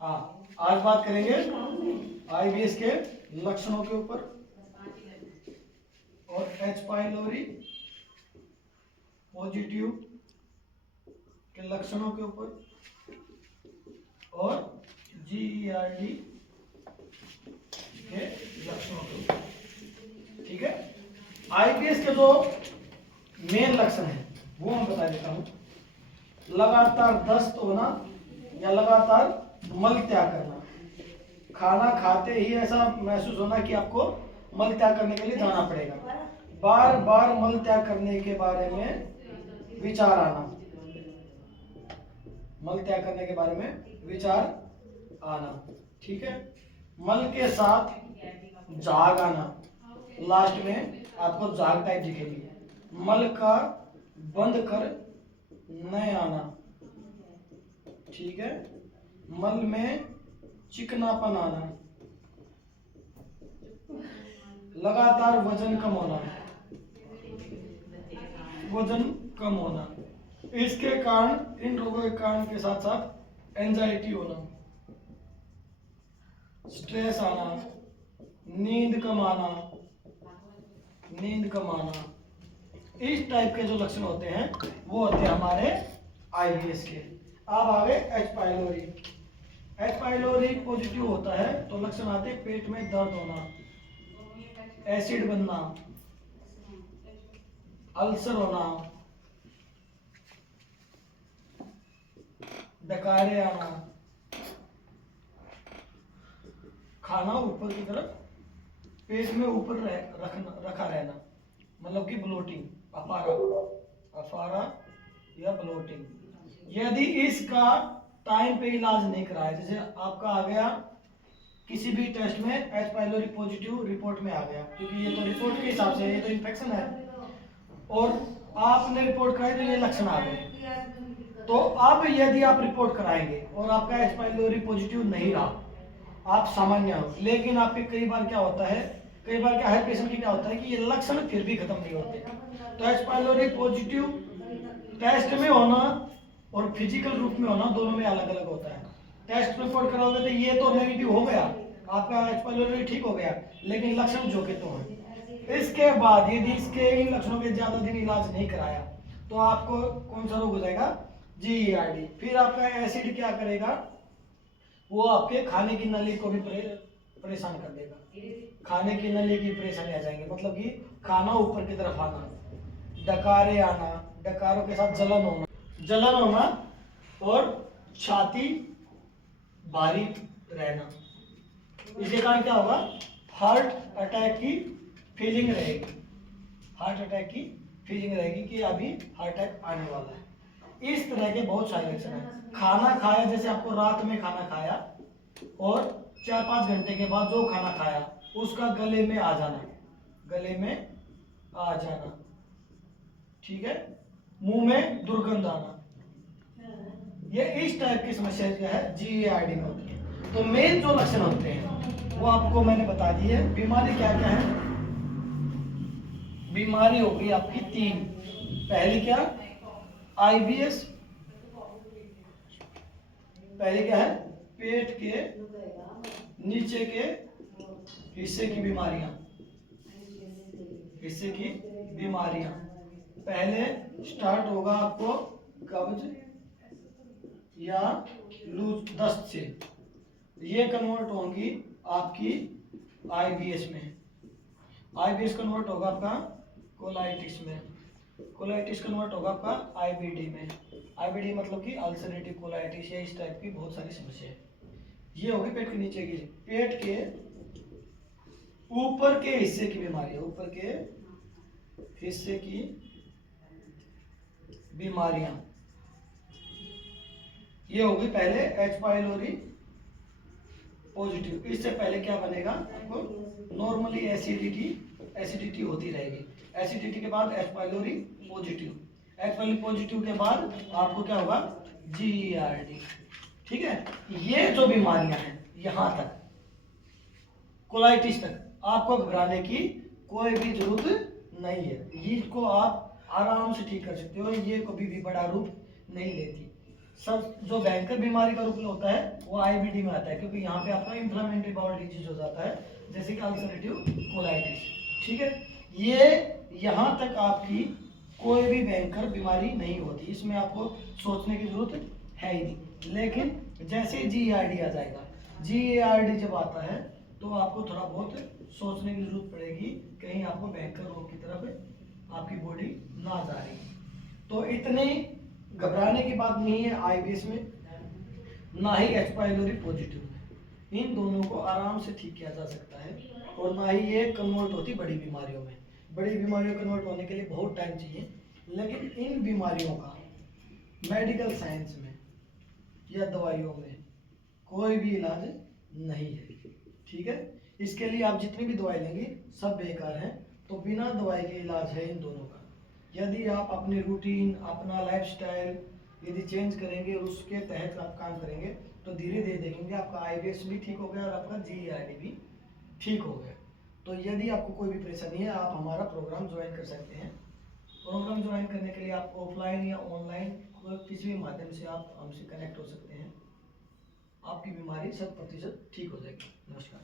हाँ, आज बात करेंगे आईबीएस के लक्षणों के ऊपर और एच पाइलोरी पॉजिटिव के लक्षणों के ऊपर और जीईआरडी के लक्षणों के ऊपर। ठीक है, आईबीएस के जो मेन लक्षण है वो मैं बता देता हूँ। लगातार दस्त होना या लगातार मल त्याग करना, खाना खाते ही ऐसा महसूस होना कि आपको मल त्याग करने के लिए जाना पड़ेगा, बार बार मल त्याग करने के बारे में विचार आना, मल त्याग करने के बारे में विचार आना। ठीक है, मल के साथ झाग आना, लास्ट में आपको झाग टाइप दिखेगी। मल का बंद कर न आना। ठीक है, मल में चिकनापन आना, लगातार वजन कम होना, वजन कम होना। इसके कारण, इन रोगों के कारण के साथ साथ एंजाइटी होना, स्ट्रेस आना, नींद कम आना, नींद कम आना। इस टाइप के जो लक्षण होते हैं वो होते हैं हमारे आईबीएस के। अब आ गए H pylori. H pylori positive होता है तो लक्षण आते हैं पेट में दर्द होना, एसिड बनना, अल्सर होना, डकारे आना, खाना ऊपर की तरफ पेट में ऊपर रखा रहना, मतलब कि ब्लोटिंग, अफारा या ब्लोटिंग। यदि इसका टाइम पे इलाज नहीं कराया, जैसे आपका आ गया किसी भी टेस्ट में एच पाइलोरी पॉजिटिव रिपोर्ट में आ गया, क्योंकि ये तो रिपोर्ट के हिसाब से ये तो इन्फेक्शन है और आपने रिपोर्ट कराई तो ये लक्षण आ गए, तो अब यदि आप रिपोर्ट कराएंगे और आपका एच पाइलोरी पॉजिटिव नहीं रहा, आप सामान्य हो, लेकिन आपके कई बार क्या होता है, कई बार क्या है पेशेंट की क्या होता है कि ये लक्षण फिर भी खत्म नहीं होते। तो एच पाइलोरी पॉजिटिव टेस्ट में होना और फिजिकल रूप में होना दोनों में अलग अलग होता है। टेस्ट रिपोर्ट कराओगे तो ये तो नेगेटिव हो गया, आपका एच पाइलोरी ठीक हो गया, लेकिन लक्षण जो के तो है। इसके बाद यदि इसके इन लक्षणों के ज्यादा दिन इलाज नहीं कराया तो आपको कौन सा रोग हो जाएगा, जीईआरडी। फिर आपका एसिड क्या करेगा, वो आपके खाने की नली को भी परेशान कर देगा, खाने की नली की परेशानी आ जाएंगे, मतलब कि खाना ऊपर की तरफ आना, डकारे आना, डकारों के साथ जलन होना और छाती भारी रहना। इसके कारण क्या होगा, हार्ट अटैक की फीलिंग रहेगी, हार्ट अटैक की फीलिंग रहेगी कि अभी हार्ट अटैक आने वाला है। इस तरह के बहुत सारे लक्षण हैं। खाना खाया, जैसे आपको रात में खाना खाया और 4-5 घंटे के बाद जो खाना खाया उसका गले में आ जाना, गले में आ जाना। ठीक है, मुंह में दुर्गंध आना, ये इस टाइप की समस्या क्या है, जीईआरडी में होती है। तो मेन जो लक्षण होते हैं वो आपको मैंने बता दी है। बीमारी क्या क्या है, बीमारी होगी आपकी 3। पहली क्या, आईबीएस। पहले क्या है, पेट के नीचे के हिस्से की बीमारियां, हिस्से की बीमारियां। पहले स्टार्ट होगा आपको कब्ज या लूज दस्त से, ये कन्वर्ट होंगी आपकी आईबीएस में, आईबीएस कन्वर्ट होगा आपका कोलाइटिस में, कोलाइटिस कन्वर्ट होगा आपका आईबीडी में, आईबीडी मतलब कि अल्सरेटिव कोलाइटिस, या इस टाइप की बहुत सारी समस्या है। ये होगी पेट के नीचे की, पेट के ऊपर के हिस्से की बीमारी, ऊपर के हिस्से की बीमारियां, ये होगी पहले एच पाइलोरी पॉजिटिव। इससे पहले क्या बनेगा आपको, नॉर्मली एसिडिटी होती रहेगी, एसिडिटी के बाद H pylori positive, H pylori positive के बाद आपको क्या होगा, जीईआरडी। ठीक है, ये जो बीमारियां हैं यहां तक, कोलाइटिस तक, आपको घबराने की कोई भी जरूरत नहीं है, इसको आप आराम से ठीक कर सकते हो, ये कभी भी बड़ा रूप नहीं लेती। सब जो भयंकर बीमारी का रूप में होता है वो आईबीडी में आता है, क्योंकि यहाँ पे आपका इन्फ्लामेटरी बाउल डिजीज हो जाता है, जैसे कि अल्सरेटिव कोलाइटिस। ठीक है, ये यहाँ तक आपकी कोई भी भयंकर बीमारी नहीं होती, इसमें आपको सोचने की जरूरत है ही नहीं। लेकिन जैसे जीएआरडी आ जाएगा, जीएआरडी जब आता है तो आपको थोड़ा बहुत सोचने की जरूरत पड़ेगी, कहीं आपको भयंकर रोग की तरफ आपकी बॉडी ना जा रही। तो इतने घबराने की बात नहीं है आईबीएस में, ना ही एच पाइलोरी पॉजिटिव में। इन दोनों को आराम से ठीक किया जा सकता है, और ना ही ये कन्वर्ट होती बड़ी बीमारियों में। बड़ी बीमारियों कन्वर्ट होने के लिए बहुत टाइम चाहिए, लेकिन इन बीमारियों का मेडिकल साइंस में या दवाइयों में कोई भी इलाज नहीं है। ठीक है, इसके लिए आप जितनी भी दवाई लेंगे सब बेकार है। तो बिना दवाई के इलाज है इन दोनों का। यदि आप अपनी रूटीन, अपना लाइफस्टाइल यदि चेंज करेंगे और उसके तहत आप काम करेंगे तो धीरे धीरे देखेंगे आपका आईबीएस भी ठीक हो गया और आपका जीईआरडी भी ठीक हो गया। तो यदि आपको कोई भी परेशानी है, आप हमारा प्रोग्राम ज्वाइन कर सकते हैं। प्रोग्राम ज्वाइन करने के लिए आप ऑफलाइन या ऑनलाइन किसी भी माध्यम से आप हमसे कनेक्ट हो सकते हैं। आपकी बीमारी 100% ठीक हो जाएगी। नमस्कार।